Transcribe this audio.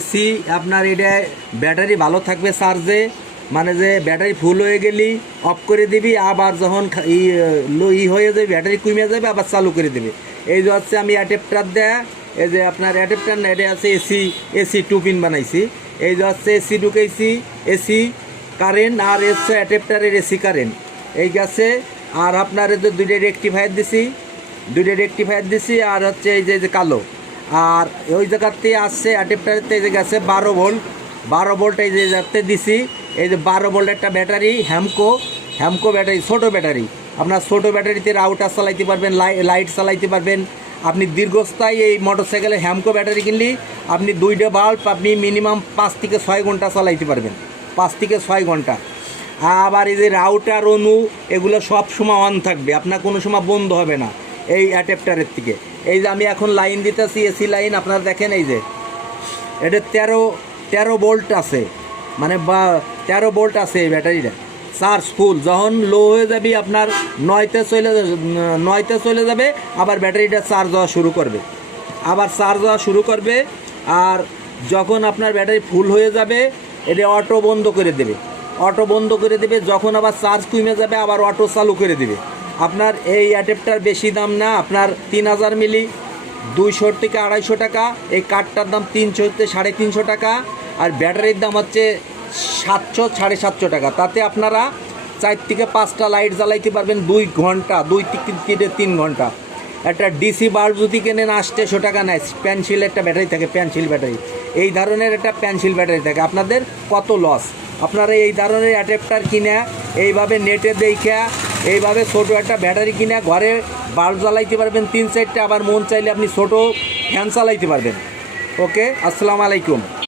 AC আপনার এটা battery ভালো থাকবে চার্জে, মানে যে ব্যাটারি ফুল হয়ে গেলি অফ করে দিবি, আবার যখন হয়ে যাবে ব্যাটারি কমে যাবে আবার চালু করে দেবে। এই যে হচ্ছে আমি অ্যাডাপ্টার দেয়া, এই যে আপনার অ্যাডাপ্টার না, এটা আছে এসি, এসি 2 পিন বানাইছি। এই যে হচ্ছে এসি ঢুকেছি, এসি কারেন্ট, আর হচ্ছে অ্যাডাপ্টারের এসি কারেন্ট এই গেছে। আর আপনার যে দুইটা রেকটিফায়ার দিছি, আর হচ্ছে এই যে কালো, আর ওই জায়গাতে আসছে অ্যাডাপ্টারতে এই যে গেছে 12 ভোল্ট এই যে যাতে দিছি। এই যে 12 ভোল্ট একটা ব্যাটারি, হ্যামকো ব্যাটারি, ছোটো ব্যাটারি। আপনার ছোটো ব্যাটারিতে রাউটার চালাইতে পারবেন, লাইট চালাইতে পারবেন। আপনি দীর্ঘস্থায়ী এই মোটরসাইকেলে হ্যামকো ব্যাটারি কিনলে আপনি 2টা বাল্ব আপনি মিনিমাম 5 থেকে 6 ঘন্টা চালাইতে পারবেন, 5 থেকে 6 ঘন্টা। আবার এই যে রাউটার অনু এগুলো সব সময় অন থাকবে, আপনার কোনো সময় বন্ধ হবে না এই অ্যাডাপ্টারের থেকে। এই যে আমি এখন লাইন দিতেছি, এসি লাইন, আপনারা দেখেন এই যে এটা 13 ভোল্ট আছে, মানে 13 ভোল্ট আছে এই ব্যাটারিটা। চার্জ ফুল, যখন লো হয়ে যাবে আপনার 9তে চলে যাবে, আবার ব্যাটারিটা চার্জ হওয়া শুরু করবে। আর যখন আপনার ব্যাটারি ফুল হয়ে যাবে এটা অটো বন্ধ করে দেবে। যখন আবার চার্জ কমে যাবে আবার অটো চালু করে দেবে। আপনার এই অ্যাডাপ্টার বেশি দাম না, আপনার 3000 মিলি 200 থেকে 250 টাকা। এই কাঠটার দাম 300 থেকে 350 টাকা। আর ব্যাটারির দাম হচ্ছে 700 750 টাকা। তাতে আপনারা 4 থেকে 5টা লাইট জ্বালাইতে পারবেন 2 ঘন্টা, 2 থেকে 3 ঘন্টা। একটা ডিসি বাল্ব যদি কেনেন 800 টাকা নেয়। পেন্সিল একটা ব্যাটারি থাকে, পেন্সিল ব্যাটারি, এই ধরনের একটা পেন্সিল ব্যাটারি থাকে। আপনাদের কত লস। আপনারা এই ধরনের অ্যাডাপ্টার কিনে এইভাবে নেটে দেখা এইভাবে ছোটো একটা ব্যাটারি কিনে ঘরে বাল্ব জ্বালাইতে পারবেন 3-4টা। আবার মন চাইলে আপনি ছোটো ফ্যান চালাইতে পারবেন। ওকে, আসসালামু আলাইকুম।